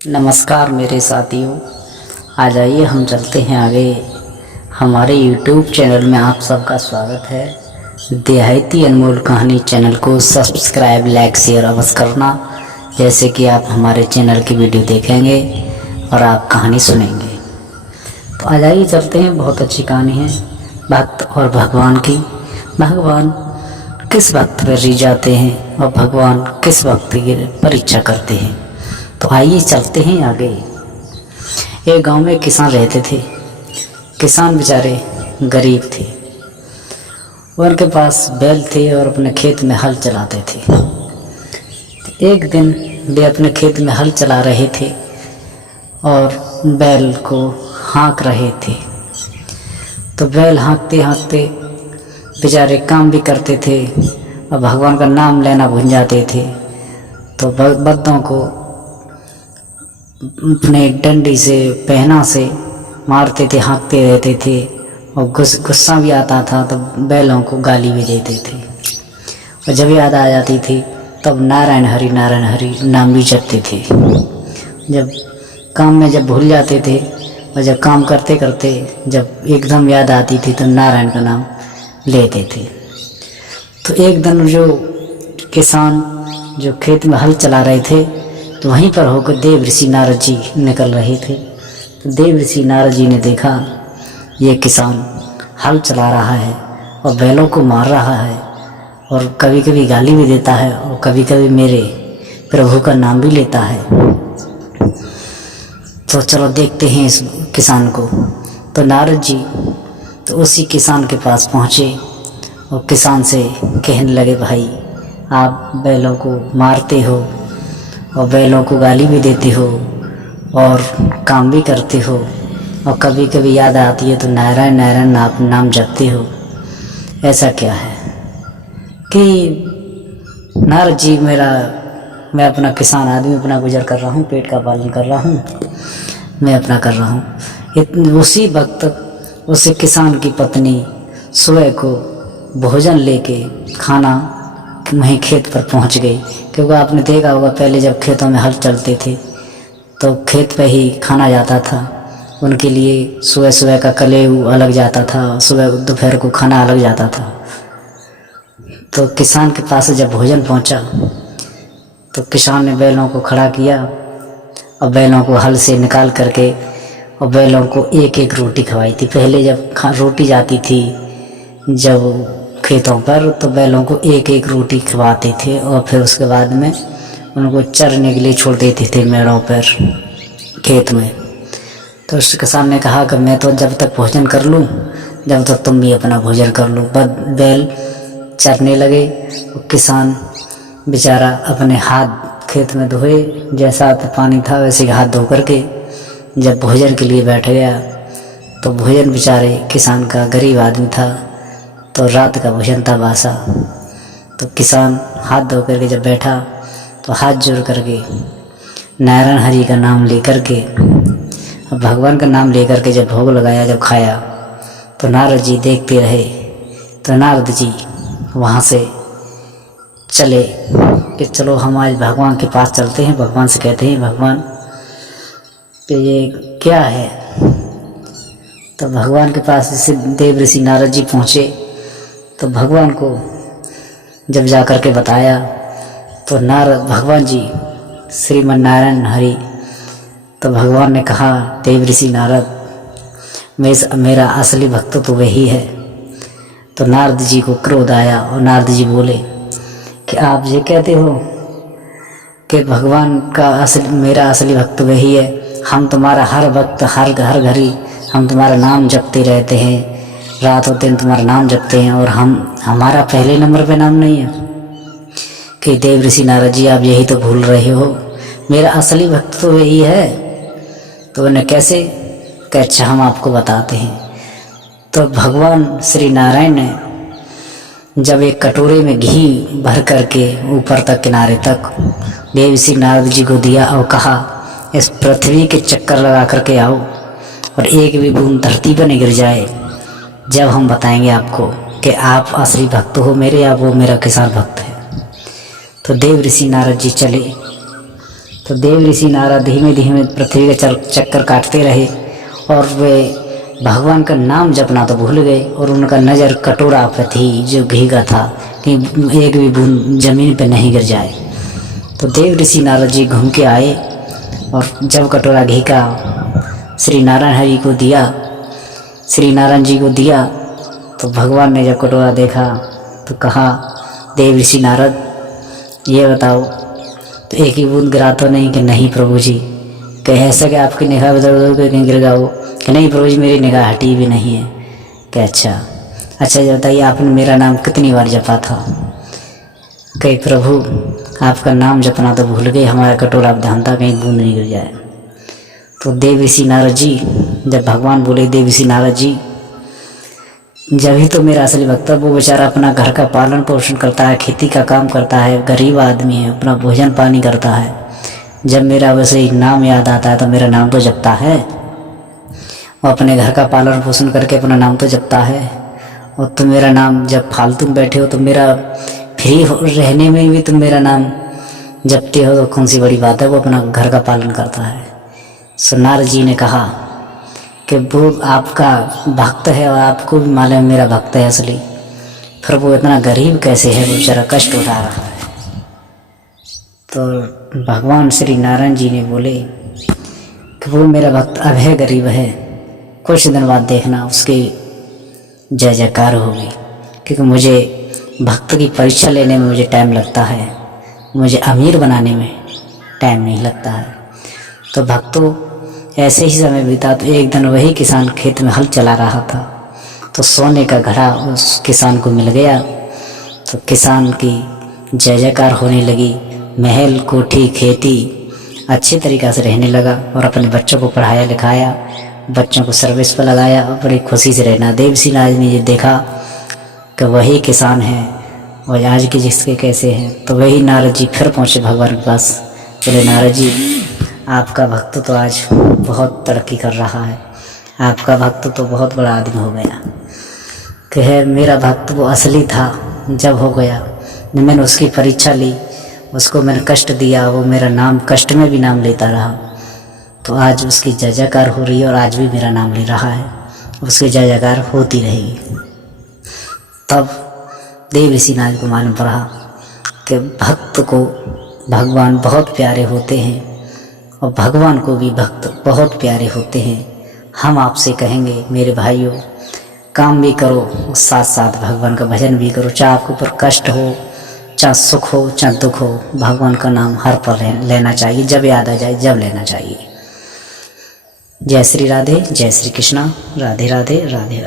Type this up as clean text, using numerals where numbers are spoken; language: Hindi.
नमस्कार मेरे साथियों, आ जाइए हम चलते हैं आगे। हमारे YouTube चैनल में आप सबका स्वागत है। देहाती अनमोल कहानी चैनल को सब्सक्राइब, लाइक, शेयर अवश्य करना, जैसे कि आप हमारे चैनल की वीडियो देखेंगे और आप कहानी सुनेंगे। तो आ जाइए चलते हैं। बहुत अच्छी कहानी है भक्त और भगवान की। भगवान किस भक्त पर रिझाते हैं और भगवान किस भक्त की परीक्षा करते हैं। तो आइए चलते हैं आगे। एक गांव में किसान रहते थे। किसान बेचारे गरीब थे। उनके पास बैल थे और अपने खेत में हल चलाते थे। एक दिन वे अपने खेत में हल चला रहे थे और बैल को हाँक रहे थे। तो बैल हाँकते हाँकते बेचारे काम भी करते थे और भगवान का नाम लेना भूल जाते थे। तो बद्दों को अपने डंडी से, पहना से मारते थे, हाँकते रहते थे और गुस्सा भी आता था तो बैलों को गाली भी देते थे। और जब याद आ जाती थी तब नारायण हरि नाम भी जपते थे। जब काम में जब भूल जाते थे और जब काम करते करते जब एकदम याद आती थी तो नारायण का नाम लेते थे। तो एक दिन जो किसान जो खेत में हल चला रहे थे तो वहीं पर होकर देव ऋषि नारद जी निकल रहे थे। तो देव ऋषि नारद जी ने देखा ये किसान हल चला रहा है और बैलों को मार रहा है और कभी कभी गाली भी देता है और कभी कभी मेरे प्रभु का नाम भी लेता है। तो चलो देखते हैं इस किसान को। तो नारद जी तो उसी किसान के पास पहुँचे और किसान से कहने लगे, भाई आप बैलों को मारते हो और बैलों को गाली भी देते हो और काम भी करते हो और कभी कभी याद आती है तो नारायण नारायण नाम जपते हो, ऐसा क्या है? कि नारद जी मैं अपना किसान आदमी अपना गुजर कर रहा हूँ, पेट का पालन कर रहा हूँ, मैं अपना कर रहा हूँ। उसी वक्त उस किसान की पत्नी सुबह को भोजन लेके खाना वहीं खेत पर पहुंच गई। क्योंकि आपने देखा होगा पहले जब खेतों में हल चलते थे तो खेत पे ही खाना जाता था। उनके लिए सुबह सुबह का कलेऊ अलग जाता था, सुबह दोपहर को खाना अलग जाता था। तो किसान के पास जब भोजन पहुंचा तो किसान ने बैलों को खड़ा किया और बैलों को हल से निकाल करके और बैलों को एक एक रोटी खवाई थी। पहले जब रोटी जाती थी जब खेतों पर तो बैलों को एक एक रोटी खवाते थे और फिर उसके बाद में उनको चरने के लिए छोड़ देते थे मेड़ों पर खेत में। तो उस किसान ने कहा कि मैं तो जब तक भोजन कर लूँ जब तक तुम भी अपना भोजन कर लो। बैल चरने लगे और किसान बेचारा अपने हाथ खेत में धोए, जैसा पानी था वैसे हाथ धो करके जब भोजन के लिए बैठ गया तो भोजन बेचारे किसान का गरीब आदमी था तो रात का भोजन था बासा। तो किसान हाथ धो करके जब बैठा तो हाथ जोड़ करके नारायण हरि का नाम लेकर के भगवान का नाम लेकर के जब भोग लगाया, जब खाया तो नारद जी देखते रहे। तो नारद जी वहाँ से चले कि चलो हम आज भगवान के पास चलते हैं। भगवान से कहते हैं, भगवान कि ये क्या है? तो भगवान के पास जैसे देव ऋषि नारद जी पहुँचे तो भगवान को जब जा कर के बताया तो भगवान जी श्रीमन नारायण हरि तो भगवान ने कहा, देव ऋषि नारद मेरा असली भक्त तो वही है। तो नारद जी को क्रोध आया और नारद जी बोले कि आप ये कहते हो कि भगवान का मेरा असली भक्त वही है? हम तुम्हारा हर वक्त हर घड़ी हम तुम्हारा नाम जपते रहते हैं, रात और दिन तुम्हारा नाम जपते हैं और हमारा पहले नंबर पे नाम नहीं है। कि देव ऋषि नारद जी आप यही तो भूल रहे हो, मेरा असली भक्त तो वही है। तो उन्हें कैसे? कि अच्छा हम आपको बताते हैं। तो भगवान श्री नारायण ने जब एक कटोरे में घी भर करके ऊपर तक किनारे तक देव ऋषि नारद जी को दिया और कहा, इस पृथ्वी के चक्कर लगा करके आओ और एक भी बूंद धरती पर नहीं गिर जाए, जब हम बताएंगे आपको कि आप असली भक्त हो मेरे या वो मेरा किसान भक्त है। तो देव ऋषि नारद जी चले तो देव ऋषि नारद धीमे धीमे पृथ्वी का चक्कर काटते रहे और वे भगवान का नाम जपना तो भूल गए और उनका नज़र कटोरा पे थी जो घी का था कि एक भी बूंद जमीन पे नहीं गिर जाए। तो देव ऋषि नारद जी घूम के आए और जब कटोरा घी का श्री नारायण हरि को दिया, श्री नारायण जी को दिया, तो भगवान ने जब कटोरा देखा तो कहा, देव ऋषि नारद ये बताओ, तो एक ही बूंद गिरा तो नहीं? कि नहीं प्रभु जी। कहे ऐसा कि आपकी निगाह इधर उधर कहीं गिर गया? कि नहीं प्रभु जी, मेरी निगाह हटी भी नहीं है। कि अच्छा ये बताइए आपने मेरा नाम कितनी बार जपा था? कहे प्रभु आपका नाम जपना तो भूल गए, हमारा कटोरा ध्यान था कहीं बूंद नहीं गिर जाए। तो देव ऋषि नारद जी, जब भगवान बोले देव ऋषि नारद जी, जब ही तो मेरा असली भक्त, वो बेचारा अपना घर का पालन पोषण करता है, खेती का काम करता है, गरीब आदमी है, अपना भोजन पानी करता है। जब मेरा वैसे ही नाम याद आता है तो मेरा नाम तो जपता है, वो अपने घर का पालन पोषण करके अपना नाम तो जपता है। और तुम मेरा नाम जब फालतू में बैठे हो तो मेरा फ्री रहने में भी तुम मेरा नाम जपते हो, तो कौन सी बड़ी बात है? वो अपना घर का पालन करता है। सो नारद जी ने कहा कि वो आपका भक्त है और आपको भी मालूम है मेरा भक्त है असली, फिर वो इतना गरीब कैसे है? वो बेचारा कष्ट उठा रहा है। तो भगवान श्री नारायण जी ने बोले कि वो मेरा भक्त अब है गरीब है, कुछ दिन बाद देखना उसकी जय जयकार होगी, क्योंकि मुझे भक्त की परीक्षा लेने में मुझे टाइम लगता है, मुझे अमीर बनाने में टाइम नहीं लगता है। तो भक्तों ऐसे ही समय बीता। तो एक दिन वही किसान खेत में हल चला रहा था, तो सोने का घड़ा उस किसान को मिल गया। तो किसान की जय जयकार होने लगी, महल कोठी खेती अच्छे तरीक़ा से रहने लगा और अपने बच्चों को पढ़ाया लिखाया, बच्चों को सर्विस पर लगाया और बड़ी खुशी से रहना। देव ऋषि नारद ने ये देखा कि वही किसान है और आज के जिसके कैसे हैं। तो वही नारद जी फिर पहुँचे भगवान के पास, बोले नारद जी आपका भक्त तो आज बहुत तरक्की कर रहा है, आपका भक्त तो बहुत बड़ा आदमी हो गया। कहे मेरा भक्त वो असली था, जब हो गया मैंने उसकी परीक्षा ली, उसको मैंने कष्ट दिया, वो मेरा नाम कष्ट में भी नाम लेता रहा, तो आज उसकी जय जयकार हो रही है और आज भी मेरा नाम ले रहा है, उसकी जय जयकार होती रहेगी। तब देव ऋषि नारद को मालूम पड़ा कि भक्त को भगवान बहुत प्यारे होते हैं और भगवान को भी भक्त बहुत प्यारे होते हैं। हम आपसे कहेंगे मेरे भाइयों, काम भी करो साथ साथ भगवान का भजन भी करो, चाहे आपके ऊपर कष्ट हो, चाहे सुख हो, चाहे दुख हो, भगवान का नाम हर पल लेना चाहिए, जब याद आ जाए जब लेना चाहिए। जय श्री राधे, जय श्री कृष्णा, राधे राधे, राधे राधे।